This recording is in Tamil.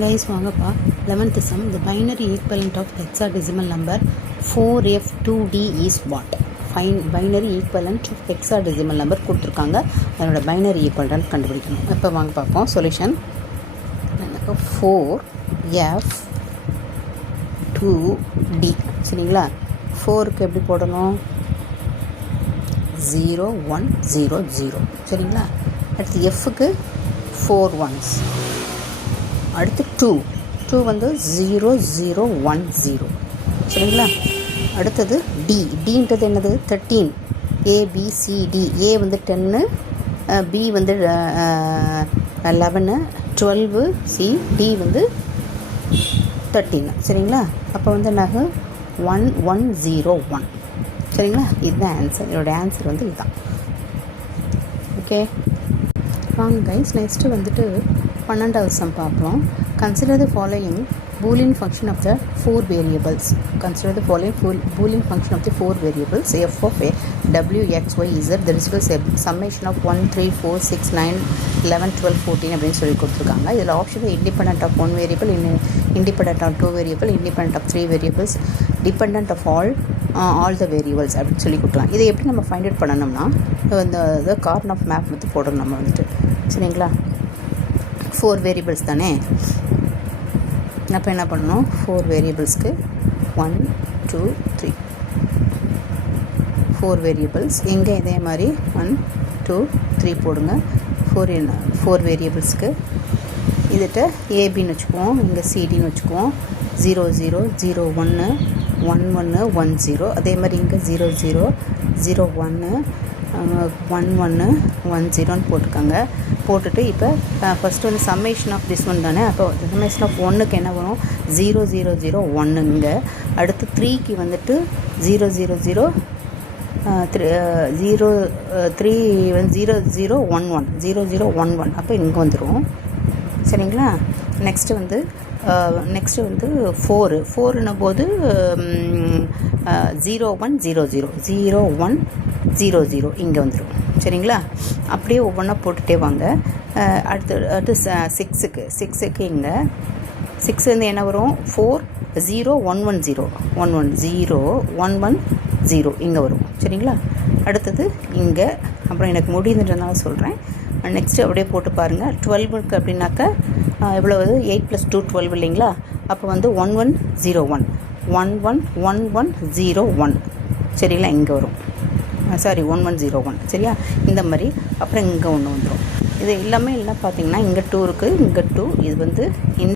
Guys, வாங்கப்பா 11th sum. The binary equivalent of hexadecimal number 4f2d is what? Find binary equivalent of hexadecimal number கொடுத்துருக்காங்க. அதனோட binary equivalent கண்டுபிடிக்கணும். இப்போ வாங்க பார்ப்போம் சொல்யூஷன். 4f2d சரிங்களா? 4க்கு எப்படி போடணும்? 0 1 0 0 சரிங்களா? அடுத்து எஃப்க்கு 4 ones. அடுத்து 2 வந்து 0 0 1 0 சரிங்களா? அடுத்தது டின்றது என்னது? 13 ABCD. A வந்து 10, B வந்து 11, 12, C, D வந்து 13 சரிங்களா? அப்போ வந்து என்னாகு 1 1 0 1 சரிங்களா? இதுதான் ஆன்சர். என்னோட ஆன்சர் வந்து இதுதான். ஓகே வாங்க கைஸ், நெக்ஸ்ட்டு வந்துட்டு 12வது சம் பார்ப்போம். Consider the following Boolean function of the 4 variables. Consider the following Boolean function of the 4 variables f of a w x y z. The results summation of 1 3 4 6 9 11 12 14 அப்படின்னு சொல்லி கொடுத்துருக்காங்க. இதில் option independent of 1 variable, independent of 2 variable, independent of 3 variables, dependent of all the variables அப்படின்னு சொல்லி கொடுத்துருக்காங்க. இதை எப்படி நம்ம ஃபைண்ட் அவுட் பண்ணணும்னா இந்த கார்ன் ஆஃப் மேப் வந்து போடணும் நம்ம வந்துட்டு சரிங்களா? 4 வேரியபிள்ஸ் தானே. அப்போ என்ன பண்ணணும்? 4 வேரியபிள்ஸ்க்கு 1 2 3 4 வேரியபிள்ஸ். எங்கே இதே மாதிரி 1 2 3 போடுங்க. 4 வேரியபிள்ஸ்க்கு இதுகிட்ட ஏபின்னு வச்சுக்குவோம், இங்கே சிடின்னு வச்சுக்குவோம். 0 0 0 1 1 1 1 0. அதே மாதிரி இங்கே 0 0 0 1 1 1 1 0ன்னு போட்டுக்கோங்க. போட்டுட்டு இப்போ ஃபஸ்ட்டு வந்து சம்மேஷன் ஆஃப் திஸ் ஒன் தானே. அப்போ சம்மேஷன் ஆஃப் 1க்கு என்ன வரும்? 0 0 0 1ங்க. அடுத்து 3க்கு வந்துட்டு 0 0 0 0 3 வந்து 0 0 1 1 0 0 1 1. அப்போ இங்கே வந்துடும் சரிங்களா? நெக்ஸ்ட்டு வந்து 4ன்னும் போது 0 1 0 0 0 1 0 0 இங்கே வந்துடும் சரிங்களா? அப்படியே ஒவ்வொன்றா போட்டுகிட்டே வாங்க. அடுத்து 6க்கு இங்கே 6 வந்து என்ன வரும்? 4 0 1 1 0 1 1 0 1 1 0 இங்கே வரும் சரிங்களா? அடுத்தது இங்கே அப்புறம் எனக்கு முடியுதுன்றதுனால சொல்கிறேன். நெக்ஸ்ட்டு அப்படியே போட்டு பாருங்கள். 12க்கு அப்படின்னாக்கா எவ்வளோ வருது? 8 + 2 12 இல்லைங்களா? அப்போ வந்து 1 1 0 1 1 1 1 1 0 1 சரிங்களா? இங்கே வரும். சாரி 1 1 0 1 சரியா? இந்த மாதிரி அப்புறம் இங்கே ஒன்று வந்துடும். இது எல்லாமே எல்லாம் பார்த்தீங்கன்னா இங்கே 2 இருக்குது, இங்கே 2. இது வந்து